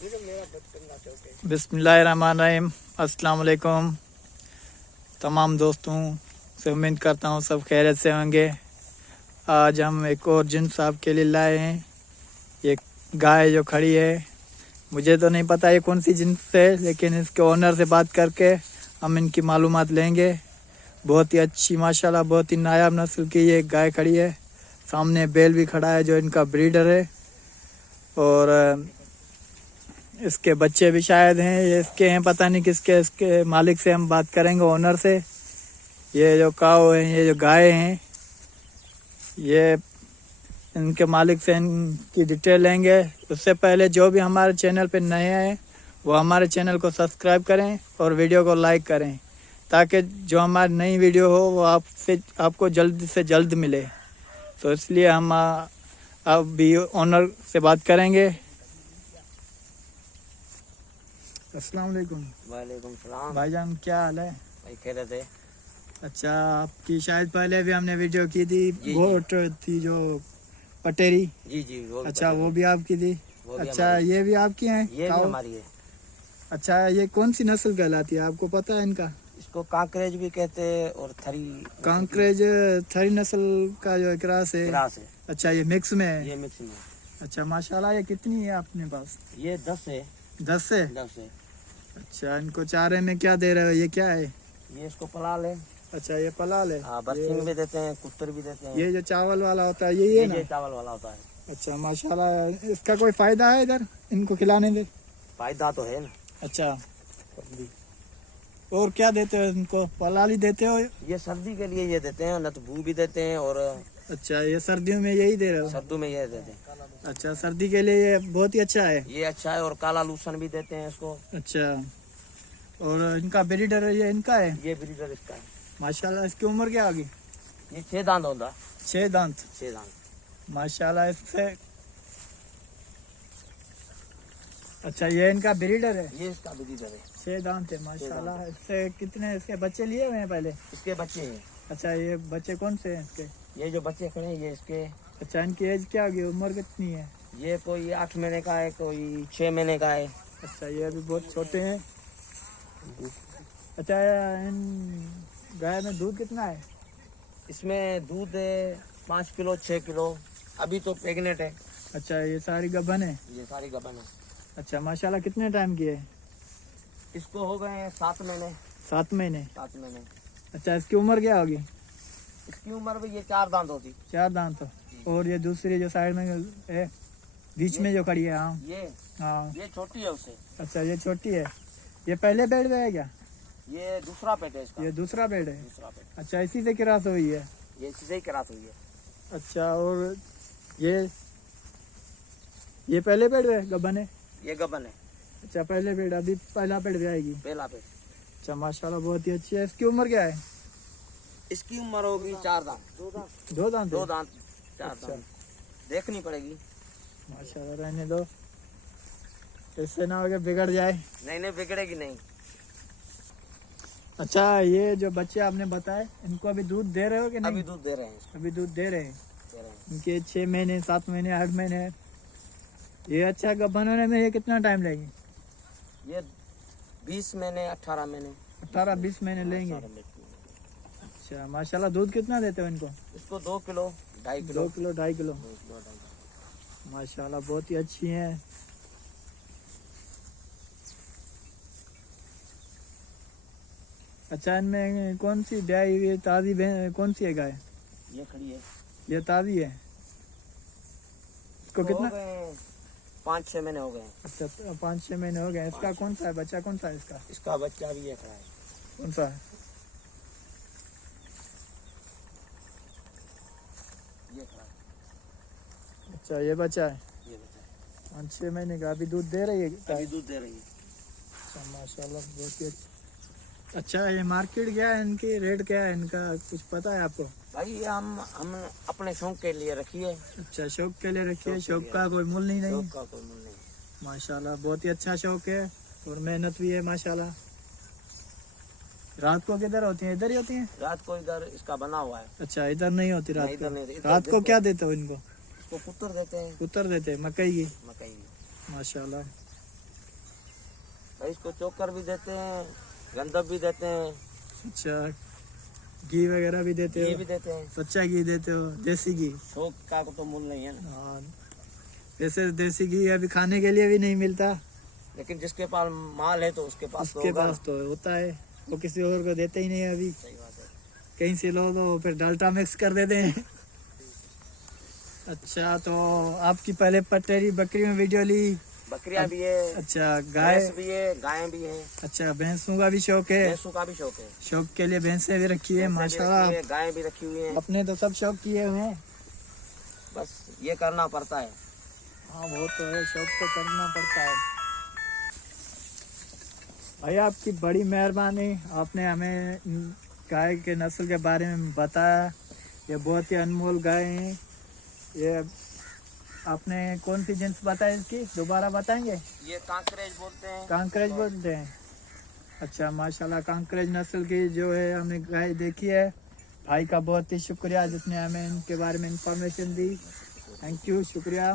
बिस्मिल्लाहिर्रहमानिर्रहीम। अस्सलाम वालेकुम तमाम दोस्तों से, उम्मीद करता हूँ सब खैरियत से होंगे। आज हम एक और जिन्स आपके लिए लाए हैं। ये गाय जो खड़ी है, मुझे तो नहीं पता ये कौन सी जिन्स है, लेकिन इसके ओनर से बात करके हम इनकी मालूमात लेंगे। बहुत ही अच्छी माशाल्लाह, बहुत ही नायाब नस्ल की ये गाय खड़ी है। सामने बैल भी खड़ा है जो इनका ब्रीडर है, और इसके बच्चे भी शायद हैं, ये इसके हैं, पता नहीं किसके। इसके मालिक से हम बात करेंगे, ओनर से। ये जो काऊ हैं, ये जो गाय हैं, ये इनके मालिक से इनकी डिटेल लेंगे। उससे पहले जो भी हमारे चैनल पे नए हैं वो हमारे चैनल को सब्सक्राइब करें और वीडियो को लाइक करें, ताकि जो हमारी नई वीडियो हो वो आपको जल्द से जल्द मिले। तो इसलिए हम अब भी ओनर से बात करेंगे। अस्सलाम वालेकुम। वालेकुम सलाम। भाईजान क्या हाल है? भाई खैरियत है। अच्छा, आपकी शायद पहले भी हमने वीडियो की थी, जी, गोट थी जो पटेरी। जी जी वो भी अच्छा, वो भी आपकी थी। वो भी अच्छा, ये भी आपकी हैं? ये भी हमारी है। अच्छा, ये कौन सी नस्ल कहलाती है, आपको पता है इनका? इसको कांकरेज भी कहते हैं और थरी। कांकरेज थरी नस्ल का जो क्रॉस है। क्रास है। अच्छा, ये मिक्स में है। ये मिक्स में। अच्छा माशाल्लाह। ये कितनी है अपने पास? ये 10 है। 10 है। 10 है। अच्छा, इनको चारे में क्या दे रहे हो, ये क्या है? ये इसको पला ले। अच्छा, ये पलाल है। हाँ, बर्सिंग भी देते हैं, कुत्तर भी देते हैं। ये जो चावल वाला होता है यही है ना? ये चावल वाला होता है। अच्छा माशाल्लाह। इसका कोई फायदा है इधर इनको खिलाने में? फायदा तो है ना। अच्छा, और क्या देते हो इनको? पलाली देते हो? ये सर्दी के लिए ये देते हैं, न तो भू भी देते हैं और अच्छा, ये सर्दियों में यही दे रहे हो? सर्दी में ये देते हैं। अच्छा, सर्दी के लिए ये बहुत ही अच्छा है। ये अच्छा है, और काला लूसन भी देते हैं इसको। अच्छा, और इनका ब्रीडर ये इनका है? ये ब्रीडर इसका है। माशाल्लाह। इसकी उम्र क्या होगी? ये 6 दांत होता। 6 दांत। 6 दांत माशाल्लाह। इससे अच्छा, ये इनका ब्रीडर है? ये इसका ब्रीडर है। 6 दांत है माशाल्लाह। इससे कितने इसके बच्चे लिए हुए हैं पहले? इसके बच्चे हैं। अच्छा, ये बच्चे कौन से हैं इसके? ये जो बच्चे खड़े हैं ये इसके। अच्छा, इनकी एज क्या होगी, उम्र कितनी है? ये कोई 8 महीने का है, कोई 6 महीने का है। अच्छा, ये अभी बहुत छोटे हैं। अच्छा, इन गाय में दूध कितना है? इसमें दूध है 5 किलो 6 किलो। अभी तो प्रेग्नेंट है। अच्छा, ये सारी गबन है? ये सारी गबन है। अच्छा माशाल्लाह। कितने टाइम की है? इसको हो गए हैं 7 महीने। 7 महीने। 7 महीने। अच्छा, इसकी उम्र क्या होगी? इसकी उम्र भी ये 4 दांत होती। 4 दांत। और ये दूसरी जो साइड में है, बीच में जो खड़ी है? हाँ हाँ। ये छोटी है उससे। अच्छा, ये छोटी है। ये पहले बेड में है क्या? ये दूसरा पेट है इसका। ये दूसरा बेड है। दूसरा पेट। अच्छा, इसी से क्रॉस हुई है? ये इसी से ही क्रॉस हुई है। अच्छा, और ये पहले बेड है, गबन है? ये गबन है। अच्छा, पहले बेड, अभी पहला बेड भी आएगी? पहला पेट। अच्छा माशाल्लाह, बहुत ही अच्छी है। इसकी उम्र क्या है? इसकी उम्र होगी 4 दांत। 2 दांत। 2 दांत 4 अच्छा। दांत देखनी पड़ेगी। माशाल्लाह, रहने दो, इससे ना हो के बिगड़ जाए। नहीं नहीं, बिगड़ेगी नहीं। अच्छा, ये जो बच्चे आपने बताए, इनको अभी दूध दे रहे हो कि नहीं? अभी दूध दे रहे हैं। अभी दूध दे रहे हैं। दे रहे हैं। इनके 6 महीने 7 महीने 8 महीने। ये अच्छा, गबन होने में ये कितना टाइम लेंगे? ये 20 महीने 18 महीने 18-20 महीने लेंगे। अच्छा माशाल्लाह। दूध कितना देते हो इनको? इसको 2 kilo 2.5 kilo. 2 kilo 2.5 kilo. 2 kilo 2.5 माशाल्लाह, बहुत ही अच्छी हैं। अच्छा, इनमें कौन सी ब्याई हुई ताज़ी कौन सी है गाय? ये खड़ी है। ये ताज़ी है। इसको कितना? 5-6 महीने हो गए हैं। अच्छा, 5-6 महीने हो गए। इसका कौन सा है बच्चा? कौन सा है इसका? इसका बच्चा भी ये खड़ा है। कौन सा है? ये खड़ा है। अच्छा, ये बच्चा है। ये बच्चा है। 5-6 महीने का। अभी दूध दे रही है? अभी दूध दे रही है। अच्छा माशाल्लाह, बहुत ही अच्छा। ये मार्केट क्या है, इनकी रेट क्या है इनका, कुछ पता है आपको? भाई ये हम अपने शौक के लिए रखिए। अच्छा, शौक के लिए रखिए। शौक के शौक लिए। का कोई मूल नहीं? शौक का कोई मूल नहीं। माशाल्लाह, बहुत ही अच्छा शौक है और मेहनत भी है माशाल्लाह। रात को किधर होती है? इधर ही होती है? रात को इधर इसका बना हुआ है। अच्छा, इधर नहीं होती रात नहीं, इधर नहीं, को? इधर रात को देखो। क्या देते हो इनको? इसको कुत्तर देते हैं। उत्तर देते हैं? मकई की? मकई की। माशाल्लाह। भाई इसको चोकर भी देते हैं, गंधक भी देते हैं, अच्छा, घी वगैरह भी देते घी हो? भी देते हैं। सच्चा घी देते हो, देसी घी? शौक का तो मूल नहीं है ना। हाँ, वैसे देसी घी अभी खाने के लिए भी नहीं मिलता, लेकिन जिसके पास माल है तो उसके पास तो उसके होगा पास तो होता है, वो किसी और को देते ही नहीं है अभी। सही बात है। कहीं से लो तो फिर डाल्टा मिक्स कर देते हैं। अच्छा, तो आपकी पहले पटेरी बकरी में वीडियो ली? बकरियां भी है, अच्छा, गाय? भैंस भी है, गायें भी है, अच्छा, भैंसों का भी शौक है? भैंसों का भी शौक है। शौक के लिए भैंसें भी रखी है, भैंसें भी माशाल्लाह। रखी है, गायें भी रखी हुई हैं। अपने तो सब शौक किए हुए हैं। बस ये करना पड़ता है। हाँ, वो तो है, शौक तो करना पड़ता है। भाई आपकी बड़ी मेहरबानी, आपने हमें गाय के नस्ल के बारे में बताया। ये बहुत ही अनमोल गाय हैं। ये आपने कौन सी जिन्स बताई इसकी, दोबारा बताएंगे? ये कांकरेज बोलते हैं। कांकरेज बोलते हैं? अच्छा, माशाल्लाह, कांकरेज नस्ल की जो है हमने गाय देखी है। भाई का बहुत ही शुक्रिया जिसने हमें इनके बारे में इंफॉर्मेशन दी। थैंक यू, शुक्रिया।